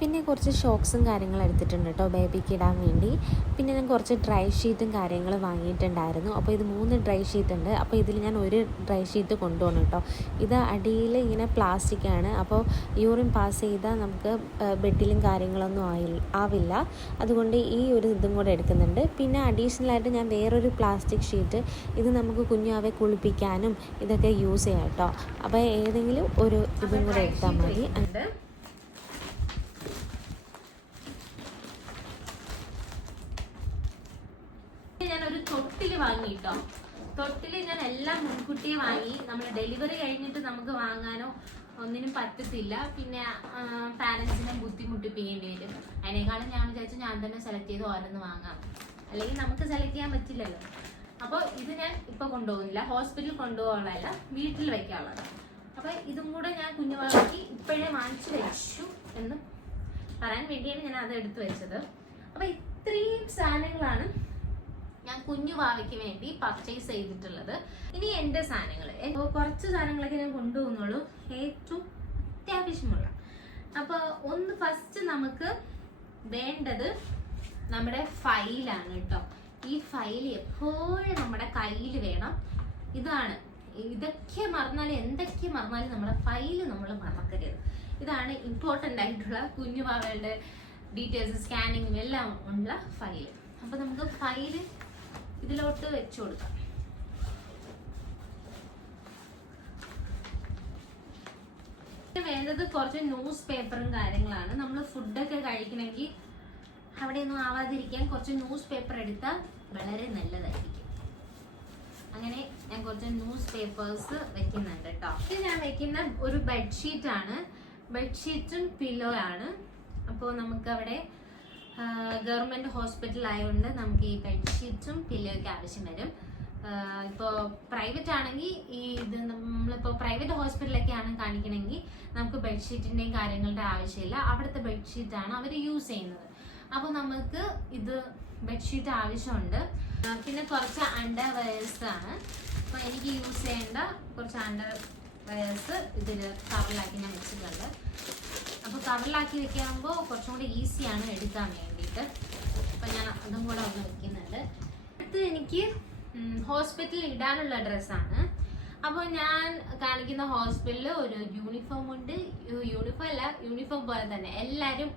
പിന്നെ കുറച്ച് ഷോക്സും കാര്യങ്ങളും എടുത്തിട്ടുണ്ട് കേട്ടോ ബേബിക്ക് ഇടാൻ വേണ്ടി. പിന്നെ ഞാൻ കുറച്ച് ഡ്രൈ ഷീറ്റും കാര്യങ്ങൾ വാങ്ങിയിട്ടുണ്ടായിരുന്നു. അപ്പോൾ ഇത് 3 ഡ്രൈ ഷീറ്റ് ഉണ്ട്. അപ്പോൾ ഇതിൽ ഞാൻ ഒരു ഡ്രൈ ഷീറ്റ് കൊണ്ടുപോകണം കേട്ടോ. ഇത് അടിയിൽ ഇങ്ങനെ പ്ലാസ്റ്റിക് ആണ്, അപ്പോൾ യൂറിൻ പാസ് ചെയ്താൽ നമുക്ക് ബെഡിലും കാര്യങ്ങളൊന്നും ആവില്ല. അതുകൊണ്ട് ഈ ഒരു ഇതും കൂടെ എടുക്കുന്നുണ്ട്. പിന്നെ അഡീഷണലായിട്ട് ഞാൻ വേറൊരു പ്ലാസ്റ്റിക് ഷീറ്റ്, ഇത് നമുക്ക് കുഞ്ഞാവെ കുളിപ്പിക്കാനും ഇതൊക്കെ യൂസ് ചെയ്യാം കേട്ടോ. അപ്പോൾ ഏതെങ്കിലും ഒരു ഇതും കൂടെ എടുത്താൽ മതി. ഞാനൊരു തൊട്ടില് വാങ്ങിട്ടോ. തൊട്ടില് ഞാൻ എല്ലാം മുൻകൂട്ടിയെ വാങ്ങി. നമ്മൾ ഡെലിവറി കഴിഞ്ഞിട്ട് നമുക്ക് വാങ്ങാനോ ഒന്നിനും പറ്റത്തില്ല, പിന്നെ പാരന്റ്സിനെ ബുദ്ധിമുട്ടിപ്പിക്കേണ്ടി വരും. അതിനേക്കാളും ഞാൻ വിചാരിച്ചു ഞാൻ തന്നെ സെലക്ട് ചെയ്ത് ഓരോന്ന് വാങ്ങാം, അല്ലെങ്കിൽ നമുക്ക് സെലക്ട് ചെയ്യാൻ പറ്റില്ലല്ലോ. അപ്പോൾ ഇത് ഞാൻ ഇപ്പൊ കൊണ്ടുപോകുന്നില്ല, ഹോസ്പിറ്റലിൽ കൊണ്ടുപോകാനുള്ളതല്ല, വീട്ടിൽ വെക്കാനുള്ളത്. അപ്പൊ ഇതും കൂടെ ഞാൻ കുഞ്ഞുവാക്കി ഇപ്പോഴേ വാങ്ങിച്ചു വെച്ചു എന്ന് പറയാൻ വേണ്ടിയാണ് ഞാൻ അത് എടുത്തു വെച്ചത്. അപ്പൊ ഇത്രയും സാധനങ്ങളാണ് ഞാൻ കുഞ്ഞു വാവയ്ക്ക് വേണ്ടി പർച്ചേസ് ചെയ്തിട്ടുള്ളത്. ഇനി എൻ്റെ സാധനങ്ങൾ കുറച്ച് സാധനങ്ങളൊക്കെ ഞാൻ കൊണ്ടുപോകുന്നുള്ളൂ, ഏറ്റവും അത്യാവശ്യമുള്ള. അപ്പോൾ ഫസ്റ്റ് നമുക്ക് വേണ്ടത് നമ്മുടെ ഫയലാണ് കേട്ടോ. ഈ ഫയൽ എപ്പോഴും നമ്മുടെ കയ്യിൽ വേണം. ഇതൊക്കെ മറന്നാലും എന്തൊക്കെ മറന്നാലും നമ്മുടെ ഫയല് നമ്മൾ മറക്കരുത്. ഇതാണ് ഇമ്പോർട്ടൻ്റ് ആയിട്ടുള്ള കുഞ്ഞു വാവകളുടെ ഡീറ്റെയിൽസ് സ്കാനിങ്ങും എല്ലാം ഉള്ള ഫയൽ. അപ്പൊ നമുക്ക് ഫയല് ഇതിലോട്ട് വെച്ചു കൊടുക്കാം. വേണ്ടത് കുറച്ച് ന്യൂസ് പേപ്പറും കാര്യങ്ങളാണ്. നമ്മൾ ഫുഡൊക്കെ കഴിക്കണമെങ്കിൽ അവിടെ ഒന്നും ആവാതിരിക്കാൻ കുറച്ച് ന്യൂസ് പേപ്പർ എടുത്താൽ വളരെ നല്ലതായിരിക്കും. അങ്ങനെ ഞാൻ കുറച്ച് ന്യൂസ് പേപ്പേഴ്സ് വെക്കുന്നുണ്ട് കേട്ടോ. ഇത് ഞാൻ വെക്കുന്ന ഒരു ബെഡ്ഷീറ്റ് ആണ്, ബെഡ്ഷീറ്റും പില്ലോ ആണ്. അപ്പോൾ നമുക്ക് അവിടെ ഗവൺമെന്റ് ഹോസ്പിറ്റൽ ആയതുകൊണ്ട് നമുക്ക് ഈ ബെഡ്ഷീറ്റും പില്ലോയ്ക്ക് ആവശ്യം വരും. ഇപ്പോൾ പ്രൈവറ്റ് ആണെങ്കിൽ നമ്മളിപ്പോൾ പ്രൈവറ്റ് ഹോസ്പിറ്റലൊക്കെയാണ് കാണിക്കണമെങ്കിൽ നമുക്ക് ബെഡ്ഷീറ്റിൻ്റെയും കാര്യങ്ങളുടെ ആവശ്യമില്ല, അവിടുത്തെ ബെഡ്ഷീറ്റാണ് അവർ യൂസ് ചെയ്യുന്നത്. അപ്പോൾ നമുക്ക് ഇത് ബെഡ്ഷീറ്റ് ആവശ്യമുണ്ട്. പിന്നെ കുറച്ച് അണ്ടർ വെയേഴ്സ് ആണ്. അപ്പോൾ എനിക്ക് യൂസ് ചെയ്യേണ്ട കുറച്ച് അണ്ടർ വെയേഴ്സ് ഇതിൽ കവറിലാക്കി ഞാൻ വെച്ചിട്ടുണ്ട്. അപ്പോൾ കവറിലാക്കി വെക്കുമ്പോൾ കുറച്ചും കൂടി ഈസിയാണ് എടുക്കാൻ വേണ്ടിയിട്ട്. അപ്പം ഞാൻ അതും കൂടെ ഒന്ന് വെക്കുന്നുണ്ട്. അടുത്ത് എനിക്ക് ഹോസ്പിറ്റലിൽ ഇടാനുള്ള ഡ്രസ്സാണ്. അപ്പോൾ ഞാൻ കാണിക്കുന്ന ഹോസ്പിറ്റലിൽ ഒരു യൂണിഫോം ഉണ്ട്. യൂണിഫോം പോലെ തന്നെ എല്ലാവരും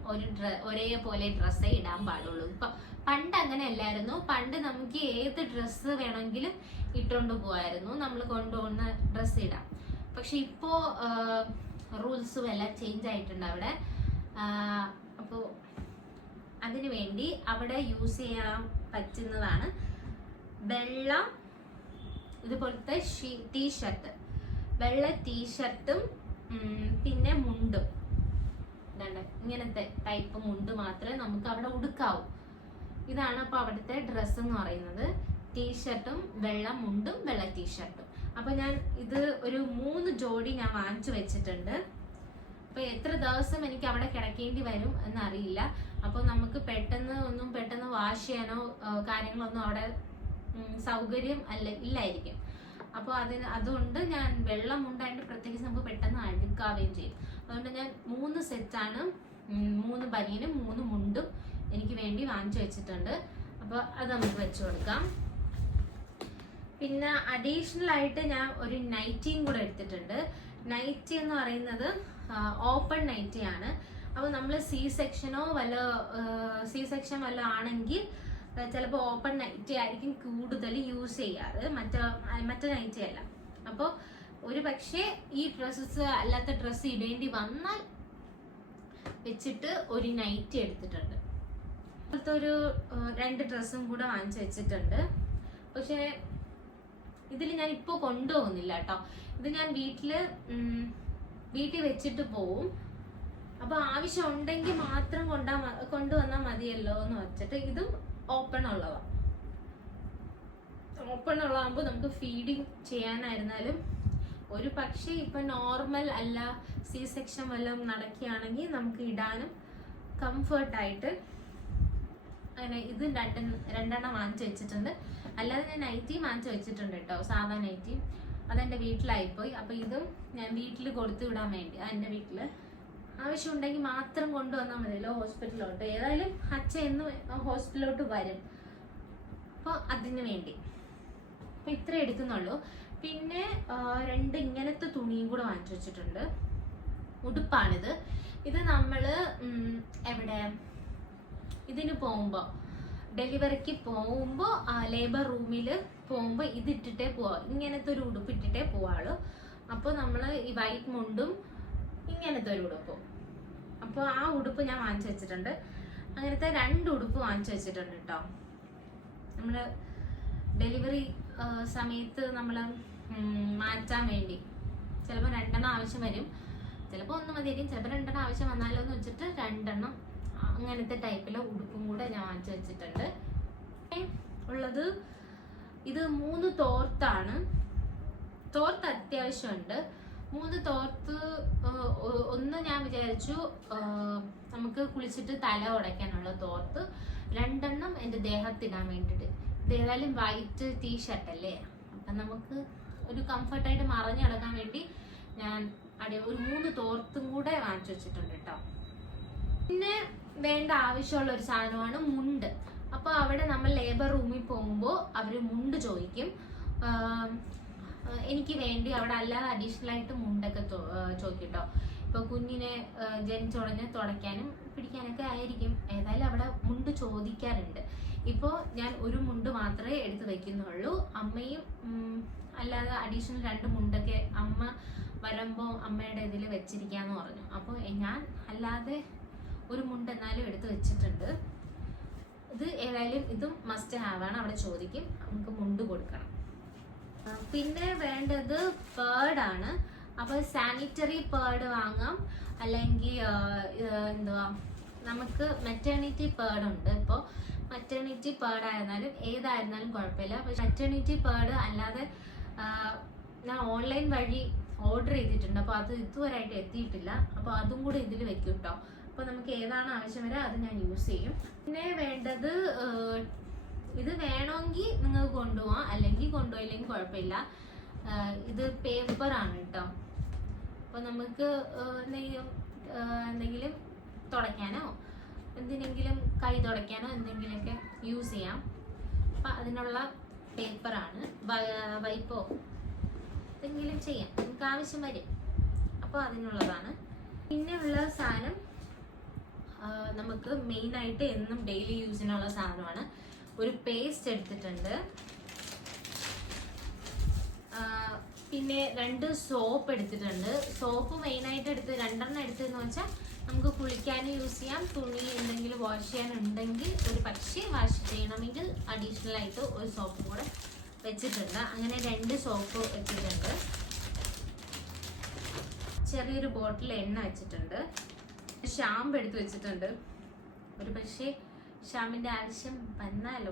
ഒരേപോലെ ഡ്രസ്സേ ഇടാൻ പാടുള്ളൂ. ഇപ്പം പണ്ട് അങ്ങനെ അല്ലായിരുന്നു. പണ്ട് നമുക്ക് ഏത് ഡ്രസ്സ് വേണമെങ്കിലും ഇട്ടുകൊണ്ട് പോകായിരുന്നു, നമ്മൾ കൊണ്ടുപോകുന്ന ഡ്രസ്സ് ഇടാം. പക്ഷെ ഇപ്പോൾ റൂൾസും എല്ലാം ചേഞ്ച് ആയിട്ടുണ്ട് അവിടെ. അപ്പോൾ അതിനു വേണ്ടി അവിടെ യൂസ് ചെയ്യാൻ പറ്റുന്നതാണ് വെള്ള ഇതുപോലത്തെ ടീഷർട്ട്, വെള്ള ടീഷർട്ടും പിന്നെ മുണ്ടും. ഇങ്ങനത്തെ ടൈപ്പ് മുണ്ട് മാത്രമേ നമുക്ക് അവിടെ ഉടുക്കാവൂ. ഇതാണ് അപ്പോൾ അവിടുത്തെ ഡ്രസ്സ് എന്ന് പറയുന്നത്. ടീഷർട്ടും വെള്ള മുണ്ടും വെള്ള ടീഷർട്ടും. അപ്പൊ ഞാൻ ഇത് ഒരു 3 ജോഡി ഞാൻ വാങ്ങിച്ചു വെച്ചിട്ടുണ്ട്. അപ്പൊ എത്ര ദിവസം എനിക്ക് അവിടെ കിടക്കേണ്ടി വരും എന്നറിയില്ല. അപ്പോൾ നമുക്ക് പെട്ടെന്ന് വാഷ് ചെയ്യാനോ കാര്യങ്ങളൊന്നും അവിടെ സൗകര്യം ഇല്ലായിരിക്കും. അപ്പോൾ അതുകൊണ്ട് ഞാൻ വെള്ളം ഉണ്ടായിട്ട് പ്രത്യേകിച്ച് നമുക്ക് പെട്ടെന്ന് അഴുക്കാവുകയും ചെയ്യും. അതുകൊണ്ട് ഞാൻ 3 സെറ്റാണ്, 3 ബനിയനും 3 മുണ്ടും എനിക്ക് വേണ്ടി വാങ്ങിച്ചു വെച്ചിട്ടുണ്ട്. അപ്പോൾ അത് നമുക്ക് വെച്ചു കൊടുക്കാം. പിന്നെ അഡീഷണൽ ആയിട്ട് ഞാൻ ഒരു നൈറ്റിയും കൂടെ എടുത്തിട്ടുണ്ട്. നൈറ്റി എന്ന് പറയുന്നത് ഓപ്പൺ നൈറ്റി ആണ്. അപ്പോൾ നമ്മൾ സി സെക്ഷൻ വല്ല ആണെങ്കിൽ ചിലപ്പോൾ ഓപ്പൺ നൈറ്റി ആയിരിക്കും കൂടുതൽ യൂസ് ചെയ്യാറ്, മറ്റേ നൈറ്റി അല്ല. അപ്പോൾ ഒരു പക്ഷേ ഈ ഡ്രസ്സസ് അല്ലാത്ത ഡ്രസ്സ് ഇടേണ്ടി വന്നാൽ വെച്ചിട്ട് ഒരു നൈറ്റി എടുത്തിട്ടുണ്ട്. അതുപോലത്തെ ഒരു 2 ഡ്രസ്സും കൂടെ വാങ്ങിച്ചു വെച്ചിട്ടുണ്ട്. പക്ഷേ ഇതിൽ ഞാൻ ഇപ്പോൾ കൊണ്ടുപോകുന്നില്ല കേട്ടോ. ഇത് ഞാൻ വീട്ടിൽ വെച്ചിട്ട് പോവും. അപ്പോൾ ആവശ്യം ഉണ്ടെങ്കിൽ മാത്രം കൊണ്ടുവന്നാൽ മതിയല്ലോ എന്ന് വെച്ചിട്ട്. ഇതും ഓപ്പൺ ഉള്ളതാകുമ്പോൾ നമുക്ക് ഫീഡിങ് ചെയ്യാനായിരുന്നാലും ഒരു പക്ഷേ ഇപ്പൊ നോർമൽ അല്ല സി സെക്ഷൻ വല്ലതും നടക്കുകയാണെങ്കിൽ നമുക്ക് ഇടാനും കംഫർട്ടായിട്ട് അങ്ങനെ ഇത് രണ്ടെണ്ണം വാങ്ങിച്ചു വെച്ചിട്ടുണ്ട്. അല്ലാതെ ഞാൻ നൈറ്റി വാങ്ങിച്ചു വെച്ചിട്ടുണ്ട് കേട്ടോ, സാധാ നൈറ്റി. അതെൻ്റെ വീട്ടിലായിപ്പോയി. അപ്പോൾ ഇതും ഞാൻ വീട്ടിൽ കൊടുത്തു വിടാൻ വേണ്ടി, എൻ്റെ വീട്ടിൽ ആവശ്യമുണ്ടെങ്കിൽ മാത്രം കൊണ്ടുവന്നാൽ മതിയല്ലോ ഹോസ്പിറ്റലിലോട്ട്. ഏതായാലും അച്ഛൻ എന്ന് ഹോസ്പിറ്റലിലോട്ട് വരും, അപ്പോൾ അതിന് വേണ്ടി. അപ്പോൾ ഇത്രേ എടുക്കുന്നുള്ളൂ. പിന്നെ 2 ഇങ്ങനത്തെ തുണിയും കൂടെ വാങ്ങിച്ചു വെച്ചിട്ടുണ്ട്. ഉടുപ്പാണിത്. ഇത് നമ്മൾ എവിടെ ഇതിന് പോകുമ്പോൾ, ഡെലിവറിക്ക് പോകുമ്പോൾ ലേബർ റൂമിൽ പോകുമ്പോൾ ഇതിട്ടിട്ടേ പോവാം. ഇങ്ങനത്തെ ഒരു ഉടുപ്പ് ഇട്ടിട്ടേ പോവാളൂ. അപ്പോൾ നമ്മൾ ഈ വൈറ്റ് മുണ്ടും ഇങ്ങനത്തെ ഒരു ഉടുപ്പും. അപ്പോൾ ആ ഉടുപ്പ് ഞാൻ വാങ്ങിച്ചു വെച്ചിട്ടുണ്ട്. അങ്ങനത്തെ 2 ഉടുപ്പ് വാങ്ങിച്ചു വെച്ചിട്ടുണ്ട് കേട്ടോ. നമ്മൾ ഡെലിവറി സമയത്ത് നമ്മൾ മാറ്റാൻ വേണ്ടി ചിലപ്പോൾ 2 ആവശ്യം വരും, ചിലപ്പോൾ 1 മതിയായിരിക്കും, ചിലപ്പോൾ 2 ആവശ്യം വന്നാലോ എന്ന് വെച്ചിട്ട് 2 അങ്ങനത്തെ ടൈപ്പിലെ ഉടുപ്പും കൂടെ ഞാൻ വാങ്ങിച്ചു വെച്ചിട്ടുണ്ട്. ഉള്ളത് ഇത് 3 തോർത്താണ്. തോർത്ത് അത്യാവശ്യമുണ്ട്. 3 തോർത്ത്. ഒന്ന് ഞാൻ വിചാരിച്ചു നമുക്ക് കുളിച്ചിട്ട് തല ഉടയ്ക്കാനുള്ള തോർത്ത്, 2 എൻ്റെ ദേഹത്തിടാൻ വേണ്ടിയിട്ട്. ഇത് ഏതായാലും വൈറ്റ് ടീഷർട്ട് അല്ലേ, അപ്പം നമുക്ക് ഒരു കംഫർട്ടായിട്ട് മറഞ്ഞു കിടക്കാൻ വേണ്ടി ഞാൻ ഒരു 3 തോർത്തും കൂടെ വാങ്ങിച്ചു വെച്ചിട്ടുണ്ട് കേട്ടോ. പിന്നെ വേണ്ട ആവശ്യമുള്ള ഒരു സാധനമാണ് മുണ്ട്. അപ്പോൾ അവിടെ നമ്മൾ ലേബർ റൂമിൽ പോകുമ്പോൾ അവർ മുണ്ട് ചോദിക്കും. എനിക്ക് വേണ്ടി അവിടെ അല്ലാതെ അഡീഷണൽ ആയിട്ട് മുണ്ടൊക്കെ ചോദിക്കും കേട്ടോ. ഇപ്പോൾ കുഞ്ഞിനെ ജനിച്ചുടഞ്ഞ് തുടയ്ക്കാനും പിടിക്കാനൊക്കെ ആയിരിക്കും. ഏതായാലും അവിടെ മുണ്ട് ചോദിക്കാറുണ്ട്. ഇപ്പോൾ ഞാൻ ഒരു മുണ്ട് മാത്രമേ എടുത്ത് വെക്കുന്നുള്ളൂ. അമ്മയും അല്ലാതെ അഡീഷണൽ 2 മുണ്ടൊക്കെ അമ്മ വരുമ്പോൾ അമ്മയുടെ ഇതിൽ വെച്ചിരിക്കാന്ന് പറഞ്ഞു. അപ്പോൾ ഞാൻ അല്ലാതെ ഒരു മുണ്ട് എന്നാലും എടുത്ത് വെച്ചിട്ടുണ്ട്. ഇത് ഏതായാലും ഇതും മസ്റ്റ് ഹാവാണ്, അവിടെ ചോദിക്കും, നമുക്ക് മുണ്ട് കൊടുക്കണം. പിന്നെ വേണ്ടത് പേർഡാണ്. അപ്പോൾ സാനിറ്ററി പേർഡ് വാങ്ങാം, അല്ലെങ്കിൽ എന്തുവാ നമുക്ക് മെറ്റേണിറ്റി പേർഡ് ഉണ്ട്. ഇപ്പോൾ മെറ്റേണിറ്റി പേർഡ് ആയിരുന്നാലും ഏതായിരുന്നാലും കുഴപ്പമില്ല. പക്ഷെ മെറ്റേണിറ്റി പേർഡ് അല്ലാതെ ഞാൻ ഓൺലൈൻ വഴി ഓർഡർ ചെയ്തിട്ടുണ്ട്. അപ്പോൾ അത് ഇതുവരെയായിട്ട് എത്തിയിട്ടില്ല. അപ്പോൾ അതും കൂടെ ഇതിൽ വെക്കും കേട്ടോ. അപ്പോൾ നമുക്ക് ഏതാണ് ആവശ്യം വരെ അത് ഞാൻ യൂസ് ചെയ്യും. പിന്നെ വേണ്ടത് ഇത് വേണമെങ്കിൽ നിങ്ങൾക്ക് കൊണ്ടുപോകാം, അല്ലെങ്കിൽ കൊണ്ടുപോയില്ലെങ്കിൽ കുഴപ്പമില്ല. ഇത് പേപ്പറാണ് കേട്ടോ. അപ്പോൾ നമുക്ക് എന്തെങ്കിലും തുടയ്ക്കാനോ എന്തിനെങ്കിലും കൈ തുടയ്ക്കാനോ എന്തെങ്കിലുമൊക്കെ യൂസ് ചെയ്യാം. അപ്പം അതിനുള്ള പേപ്പറാണ്. വൈപ്പോ എന്തെങ്കിലും ചെയ്യാം, നമുക്ക് ആവശ്യം വരും. അപ്പോൾ അതിനുള്ളതാണ്. പിന്നെയുള്ള സാധനം നമുക്ക് മെയിനായിട്ട് എന്നും ഡെയിലി യൂസിനുള്ള സാധനമാണ്. ഒരു പേസ്റ്റ് എടുത്തിട്ടുണ്ട്. പിന്നെ 2 സോപ്പ് എടുത്തിട്ടുണ്ട്. സോപ്പ് മെയിനായിട്ട് 2 എടുത്തെന്ന് വെച്ചാൽ നമുക്ക് കുളിക്കാനും യൂസ് ചെയ്യാം, തുണി എന്തെങ്കിലും വാഷ് ചെയ്യാനുണ്ടെങ്കിൽ ഒരു പക്ഷേ വാഷ് ചെയ്യണമെങ്കിൽ അഡീഷണൽ ആയിട്ട് ഒരു സോപ്പും കൂടെ വെച്ചിട്ടുണ്ട്. അങ്ങനെ 2 സോപ്പ് വെച്ചിട്ടുണ്ട്. ചെറിയൊരു ബോട്ടിൽ എണ്ണ വെച്ചിട്ടുണ്ട്. ഷാമ്പ് എടുത്ത് വെച്ചിട്ടുണ്ട്. ഒരു പക്ഷേ ഷാമ്പിൻ്റെ ആവശ്യം വന്നാലോ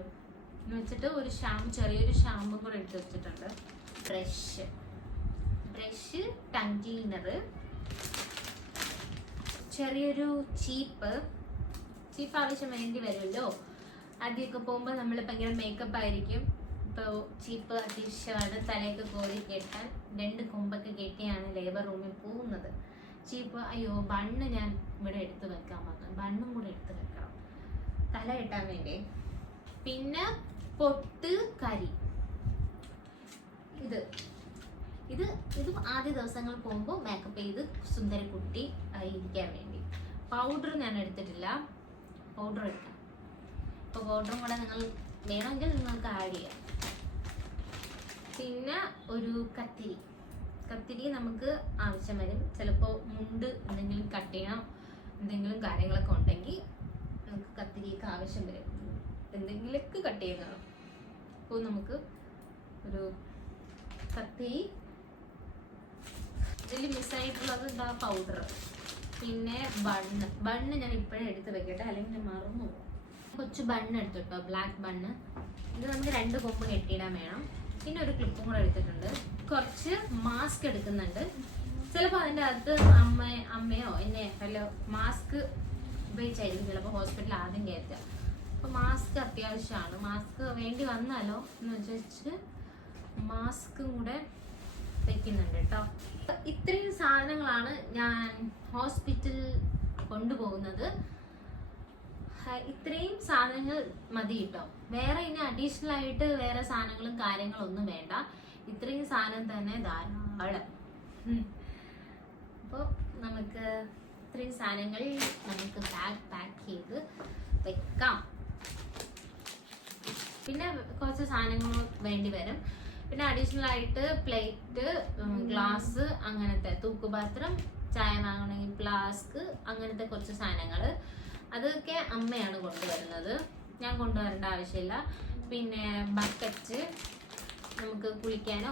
എന്ന് വെച്ചിട്ട് ഒരു ചെറിയൊരു ഷാമ്പും കൂടെ എടുത്ത് വെച്ചിട്ടുണ്ട്. ബ്രഷ്, ടങ് ക്ലീനർ, ചെറിയൊരു ചീപ്പ് ആവശ്യം വേണ്ടി വരുമല്ലോ. ആദ്യമൊക്കെ പോകുമ്പോൾ നമ്മൾ ഭയങ്കര മേക്കപ്പ് ആയിരിക്കും. ഇപ്പോൾ ചീപ്പ് അത്യാവശ്യമാണ്. തലയൊക്കെ കോരി കെട്ടാൻ 2 കൊമ്പൊക്കെ കെട്ടിയാണ് ലേബർ റൂമിൽ പോകുന്നത്. ചീപ്പ് അയ്യോ ബണ്ണ് ഞാൻ ഇവിടെ എടുത്ത് വെക്കാൻ പറഞ്ഞു. ബണ്ണും കൂടെ എടുത്ത് വെക്കണം തല കെട്ടാൻ വേണ്ടി. പിന്നെ പൊട്ട് കരി. ഇതും ആദ്യ ദിവസങ്ങൾ പോകുമ്പോൾ മേക്കപ്പ് ചെയ്ത് സുന്ദരക്കുട്ടി ഇരിക്കാൻ വേണ്ടി. പൗഡർ ഞാൻ എടുത്തിട്ടില്ല, പൗഡർ എടുക്കാം. അപ്പോൾ പൗഡറും കൂടെ നിങ്ങൾ വേണമെങ്കിൽ നിങ്ങൾക്ക് ആഡ് ചെയ്യാം. പിന്നെ ഒരു കത്തിരി നമുക്ക് ആവശ്യം വരും. ചിലപ്പോൾ മുണ്ട് എന്തെങ്കിലും കട്ട് ചെയ്യണം, എന്തെങ്കിലും കാര്യങ്ങളൊക്കെ ഉണ്ടെങ്കിൽ നമുക്ക് കത്തിരിയൊക്കെ ആവശ്യം വരും. എന്തെങ്കിലുമൊക്കെ കട്ട് ചെയ്യുന്നതാണ്. അപ്പോൾ നമുക്ക് ഒരു കത്തിരി. ഇതിൽ മിസ്സായിട്ടുള്ളത് എന്താ പൗഡർ. പിന്നെ ബണ്ണ് ഞാൻ ഇപ്പോഴേ എടുത്ത് വെക്കട്ടെ, അല്ലെങ്കിൽ ഞാൻ മറന്നു പോകും. കൊച്ചു ബണ്ണ് എടുത്തു കേട്ടോ, ബ്ലാക്ക് ബണ്ണ്. ഇത് നമുക്ക് 2 കൊമ്പ് കെട്ടിയിടാൻ വേണം. പിന്നെ ഒരു ക്ലിപ്പും കൂടെ എടുത്തിട്ടുണ്ട്. കുറച്ച് മാസ്ക് എടുക്കുന്നുണ്ട്. ചിലപ്പോൾ അതിൻ്റെ അകത്ത് അമ്മയോ എന്നെ വല്ല മാസ്ക് ഉപയോഗിച്ചായിരിക്കും ചിലപ്പോൾ ഹോസ്പിറ്റലിൽ ആദ്യം കയറ്റുക. അപ്പോൾ മാസ്ക് അത്യാവശ്യമാണ്. മാസ്ക് വേണ്ടി വന്നാലോ എന്ന് വെച്ച് മാസ്കും കൂടെ വെക്കുന്നുണ്ട് കേട്ടോ. ഇത്രയും സാധനങ്ങളാണ് ഞാൻ ഹോസ്പിറ്റലിൽ കൊണ്ടുപോകുന്നത്. ഇത്രയും സാധനങ്ങൾ മതി കേട്ടോ. വേറെ ഇനി അഡീഷണൽ ആയിട്ട് വേറെ സാധനങ്ങളും കാര്യങ്ങളും ഒന്നും വേണ്ട. ഇത്രയും സാധനം തന്നെ ധാരാളം. അപ്പോൾ നമുക്ക് ഇത്രയും സാധനങ്ങൾ നമുക്ക് പാക്ക് ചെയ്ത് വെക്കാം. പിന്നെ കുറച്ച് സാധനങ്ങൾ വേണ്ടി വരും. പിന്നെ അഡീഷണൽ ആയിട്ട് പ്ലേറ്റ്, ഗ്ലാസ്, അങ്ങനത്തെ തൂക്കുപാത്രം, ചായ വാങ്ങണമെങ്കിൽ ഫ്ലാസ്ക്, അങ്ങനത്തെ കുറച്ച് സാധനങ്ങൾ. അതൊക്കെ അമ്മയാണ് കൊണ്ടുവരുന്നത്, ഞാൻ കൊണ്ടുവരേണ്ട ആവശ്യമില്ല. പിന്നെ ബക്കറ്റ്, നമുക്ക് കുളിക്കാനോ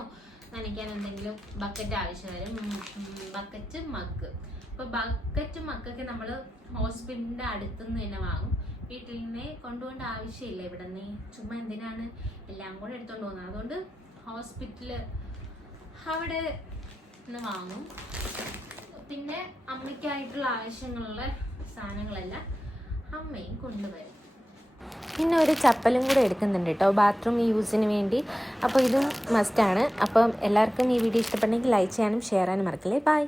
നനയ്ക്കാനോ എന്തെങ്കിലും ബക്കറ്റ് ആവശ്യം വരും. Bucket, mug. അപ്പോൾ ബക്കറ്റും മഗ്ഗൊക്കെ നമ്മൾ ഹോസ്പിറ്റലിൻ്റെ അടുത്തുനിന്ന് തന്നെ വാങ്ങും. വീട്ടിൽ നിന്നേ കൊണ്ടുപോകേണ്ട ആവശ്യമില്ല. ഇവിടെ നിന്ന് ചുമ്മാ എന്തിനാണ് എല്ലാം കൂടെ എടുത്തുകൊണ്ട് പോകുന്നത്. അതുകൊണ്ട് ഹോസ്പിറ്റല് അവിടെ നിന്ന് വാങ്ങും. പിന്നെ അമ്മയ്ക്കായിട്ടുള്ള ആവശ്യങ്ങളുള്ള സാധനങ്ങളെല്ലാം അമ്മയും കൊണ്ടുവരും. പിന്നെ ഒരു ചപ്പലും കൂടെ എടുക്കുന്നുണ്ട് കേട്ടോ, ബാത്റൂം യൂസിന് വേണ്ടി. അപ്പോൾ ഇതും മസ്റ്റാണ്. അപ്പം എല്ലാവർക്കും ഈ വീഡിയോ ഇഷ്ടപ്പെട്ടെങ്കിൽ ലൈക്ക് ചെയ്യാനും ഷെയർ ചെയ്യാനും മറക്കല്ലേ. ബൈ.